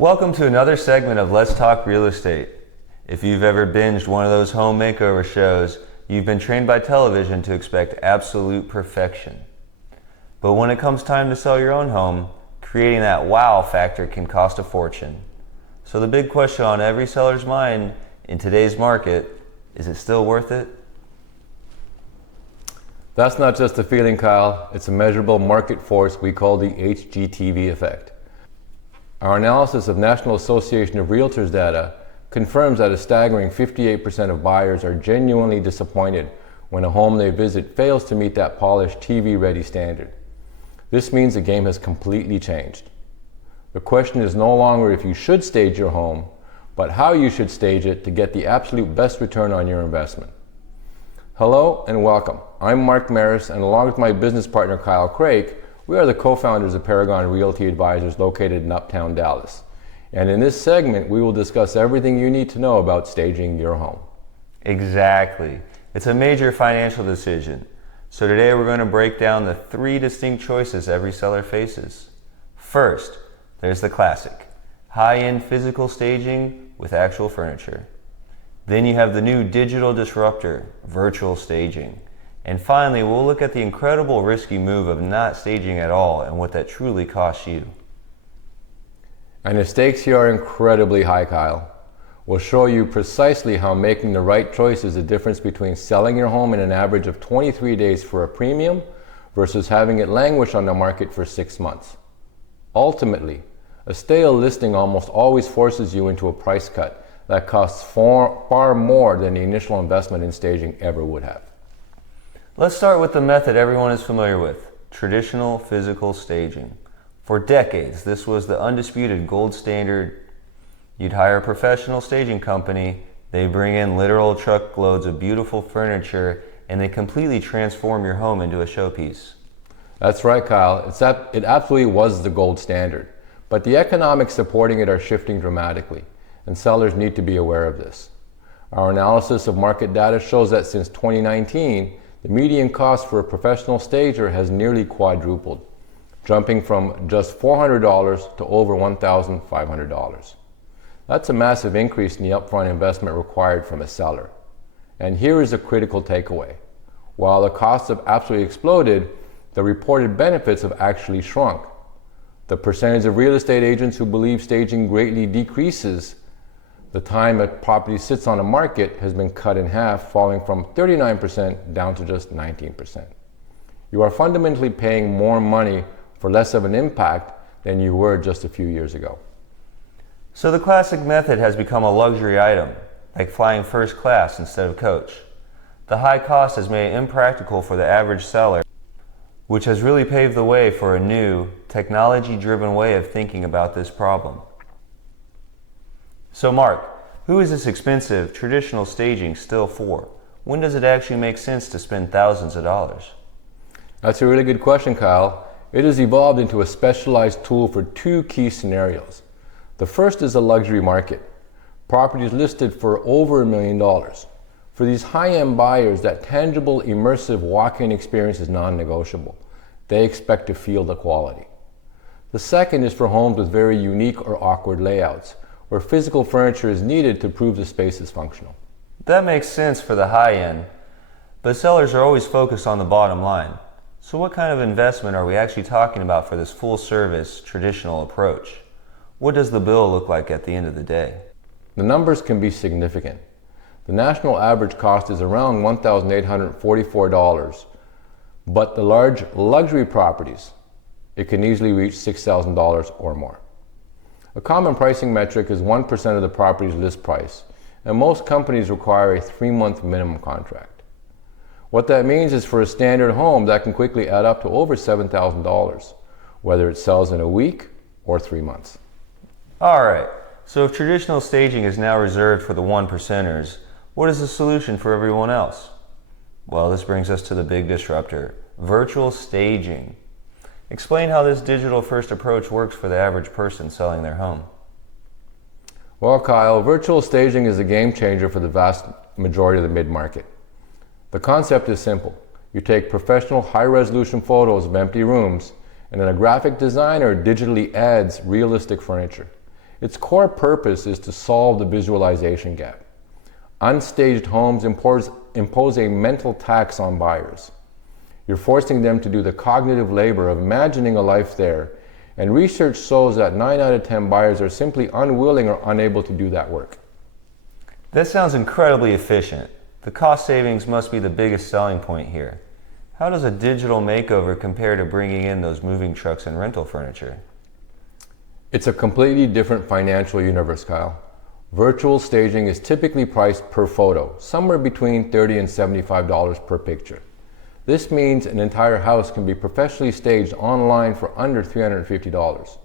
Welcome to another segment of Let's Talk Real Estate. If you've ever binged one of those home makeover shows, you've been trained by television to expect absolute perfection. But when it comes time to sell your own home, creating that wow factor can cost a fortune. So the big question on every seller's mind in today's market, is it still worth it? That's not just a feeling, Kyle. It's a measurable market force we call the HGTV effect. Our analysis of National Association of Realtors data confirms that a staggering 58% of buyers are genuinely disappointed when a home they visit fails to meet that polished TV-ready standard. This means the game has completely changed. The question is no longer if you should stage your home, but how you should stage it to get the absolute best return on your investment. Hello and welcome. I'm Mark Meras, and along with my business partner Kyle Kreick, we are the co-founders of Paragon Realty Advisors located in Uptown Dallas. And in this segment, we will discuss everything you need to know about staging your home. Exactly. It's a major financial decision. So today we're going to break down the three distinct choices every seller faces. First, there's the classic, high-end physical staging with actual furniture. Then you have the new digital disruptor, virtual staging. And finally, we'll look at the incredible risky move of not staging at all and what that truly costs you. And the stakes here are incredibly high, Kyle. We'll show you precisely how making the right choice is the difference between selling your home in an average of 23 days for a premium versus having it languish on the market for 6 months. Ultimately, a stale listing almost always forces you into a price cut that costs far more than the initial investment in staging ever would have. Let's start with the method everyone is familiar with, traditional physical staging. For decades, this was the undisputed gold standard. You'd hire a professional staging company, they bring in literal truckloads of beautiful furniture, and they completely transform your home into a showpiece. That's right, Kyle. It absolutely was the gold standard. But the economics supporting it are shifting dramatically, and sellers need to be aware of this. Our analysis of market data shows that since 2019, the median cost for a professional stager has nearly quadrupled, jumping from just $400 to over $1,500. That's a massive increase in the upfront investment required from a seller. And here is a critical takeaway. While the costs have absolutely exploded, the reported benefits have actually shrunk. The percentage of real estate agents who believe staging greatly decreases the time a property sits on the market has been cut in half, falling from 39% down to just 19%. You are fundamentally paying more money for less of an impact than you were just a few years ago. So the classic method has become a luxury item, like flying first class instead of coach. The high cost has made it impractical for the average seller, which has really paved the way for a new, technology-driven way of thinking about this problem. So Mark, who is this expensive traditional staging still for? When does it actually make sense to spend thousands of dollars? That's a really good question, Kyle. It has evolved into a specialized tool for two key scenarios. The first is the luxury market. Properties listed for over $1 million. For these high-end buyers, that tangible, immersive walk-in experience is non-negotiable. They expect to feel the quality. The second is for homes with very unique or awkward layouts, where physical furniture is needed to prove the space is functional. That makes sense for the high end, but sellers are always focused on the bottom line. So what kind of investment are we actually talking about for this full service traditional approach? What does the bill look like at the end of the day? The numbers can be significant. The national average cost is around $1,844, but the large luxury properties, it can easily reach $6,000 or more. A common pricing metric is 1% of the property's list price, and most companies require a 3-month minimum contract. What that means is for a standard home, that can quickly add up to over $7,000, whether it sells in a week or 3 months. All right, so if traditional staging is now reserved for the 1%ers, what is the solution for everyone else? Well, this brings us to the big disruptor, virtual staging. Explain how this digital-first approach works for the average person selling their home. Well, Kyle, virtual staging is a game changer for the vast majority of the mid-market. The concept is simple. You take professional high-resolution photos of empty rooms, and then a graphic designer digitally adds realistic furniture. Its core purpose is to solve the visualization gap. Unstaged homes impose a mental tax on buyers. You're forcing them to do the cognitive labor of imagining a life there, and research shows that 9 out of 10 buyers are simply unwilling or unable to do that work. That sounds incredibly efficient. The cost savings must be the biggest selling point here. How does a digital makeover compare to bringing in those moving trucks and rental furniture? It's a completely different financial universe, Kyle. Virtual staging is typically priced per photo, somewhere between $30 and $75 per picture. This means an entire house can be professionally staged online for under $350.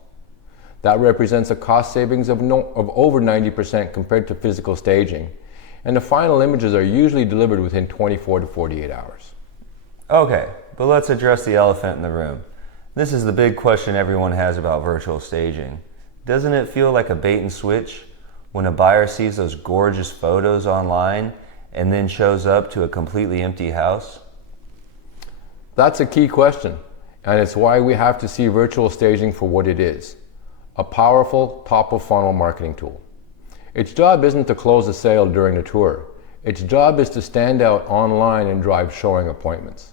That represents a cost savings of over 90% compared to physical staging, and the final images are usually delivered within 24 to 48 hours. Okay, but let's address the elephant in the room. This is the big question everyone has about virtual staging. Doesn't it feel like a bait and switch when a buyer sees those gorgeous photos online and then shows up to a completely empty house? That's a key question, and it's why we have to see virtual staging for what it is: a powerful top-of-funnel marketing tool. Its job isn't to close a sale during the tour. Its job is to stand out online and drive showing appointments.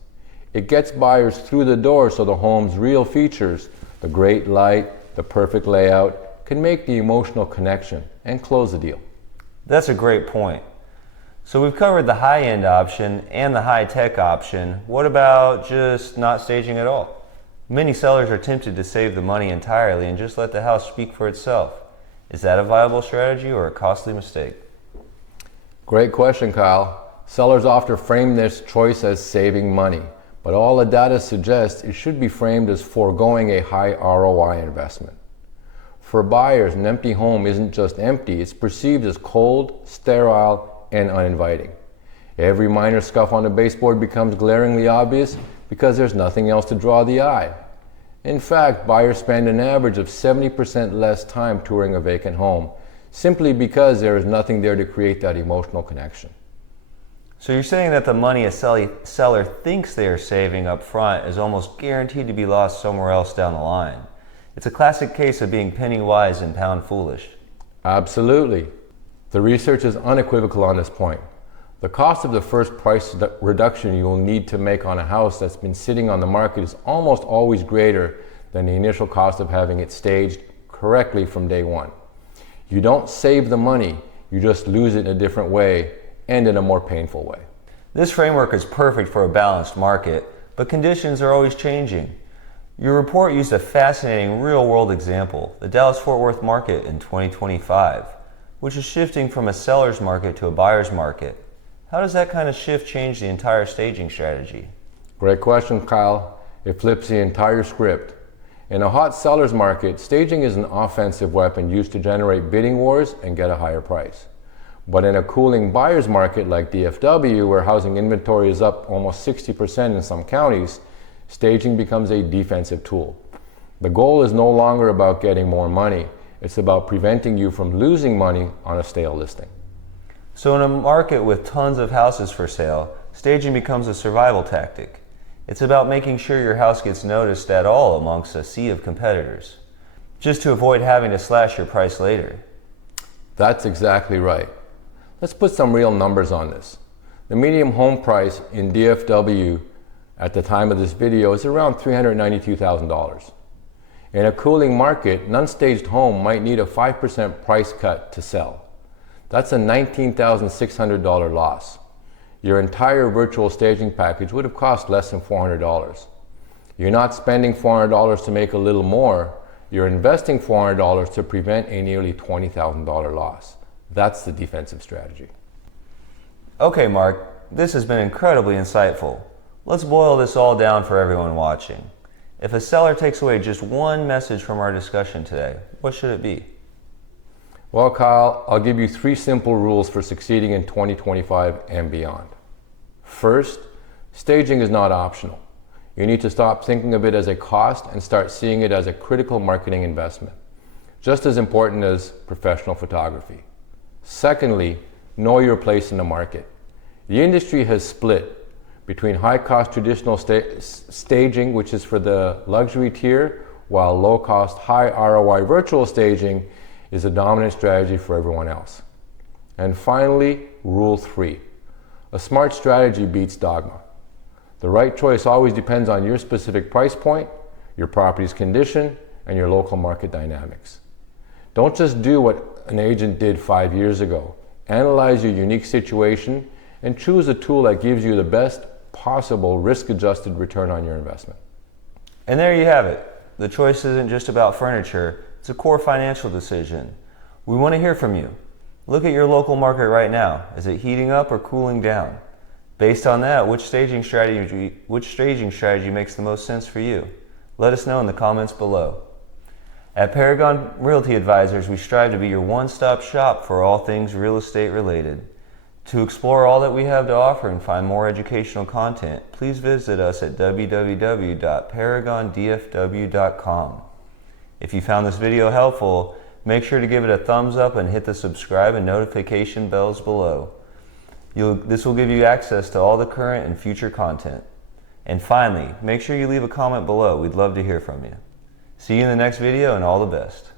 It gets buyers through the door so the home's real features, the great light, the perfect layout, can make the emotional connection and close the deal. That's a great point. So we've covered the high-end option and the high-tech option. What about just not staging at all? Many sellers are tempted to save the money entirely and just let the house speak for itself. Is that a viable strategy or a costly mistake? Great question, Kyle. Sellers often frame this choice as saving money, but all the data suggests it should be framed as foregoing a high ROI investment. For buyers, an empty home isn't just empty, it's perceived as cold, sterile, and uninviting. Every minor scuff on the baseboard becomes glaringly obvious because there's nothing else to draw the eye. In fact, buyers spend an average of 70% less time touring a vacant home, simply because there is nothing there to create that emotional connection. So you're saying that the money a seller thinks they are saving up front is almost guaranteed to be lost somewhere else down the line. It's a classic case of being penny wise and pound foolish. Absolutely. The research is unequivocal on this point. The cost of the first price reduction you will need to make on a house that's been sitting on the market is almost always greater than the initial cost of having it staged correctly from day one. You don't save the money, you just lose it in a different way and in a more painful way. This framework is perfect for a balanced market, but conditions are always changing. Your report used a fascinating real-world example, the Dallas-Fort Worth market in 2025, which is shifting from a seller's market to a buyer's market. How does that kind of shift change the entire staging strategy? Great question, Kyle. It flips the entire script. In a hot seller's market, staging is an offensive weapon used to generate bidding wars and get a higher price. But in a cooling buyer's market like DFW, where housing inventory is up almost 60% in some counties, staging becomes a defensive tool. The goal is no longer about getting more money. It's about preventing you from losing money on a stale listing. So in a market with tons of houses for sale, staging becomes a survival tactic. It's about making sure your house gets noticed at all amongst a sea of competitors, just to avoid having to slash your price later. That's exactly right. Let's put some real numbers on this. The median home price in DFW at the time of this video is around $392,000. In a cooling market, an unstaged home might need a 5% price cut to sell. That's a $19,600 loss. Your entire virtual staging package would have cost less than $400. You're not spending $400 to make a little more, you're investing $400 to prevent a nearly $20,000 loss. That's the defensive strategy. Okay, Mark, this has been incredibly insightful. Let's boil this all down for everyone watching. If a seller takes away just one message from our discussion today, what should it be? Well, Kyle, I'll give you 3 simple rules for succeeding in 2025 and beyond. First, staging is not optional. You need to stop thinking of it as a cost and start seeing it as a critical marketing investment, just as important as professional photography. Secondly, know your place in the market. The industry has split between high-cost traditional staging, which is for the luxury tier, while low-cost, high ROI virtual staging is a dominant strategy for everyone else. And finally, rule 3. A smart strategy beats dogma. The right choice always depends on your specific price point, your property's condition, and your local market dynamics. Don't just do what an agent did 5 years ago. Analyze your unique situation and choose a tool that gives you the best possible risk-adjusted return on your investment. And there you have it. The choice isn't just about furniture, it's a core financial decision. We want to hear from you. Look at your local market right now. Is it heating up or cooling down? Based on that, which staging strategy makes the most sense for you? Let us know in the comments below. At Paragon Realty Advisors, we strive to be your one-stop shop for all things real estate related. To explore all that we have to offer and find more educational content, please visit us at www.paragondfw.com. If you found this video helpful, make sure to give it a thumbs up and hit the subscribe and notification bells below. This will give you access to all the current and future content. And finally, make sure you leave a comment below. We'd love to hear from you. See you in the next video and all the best.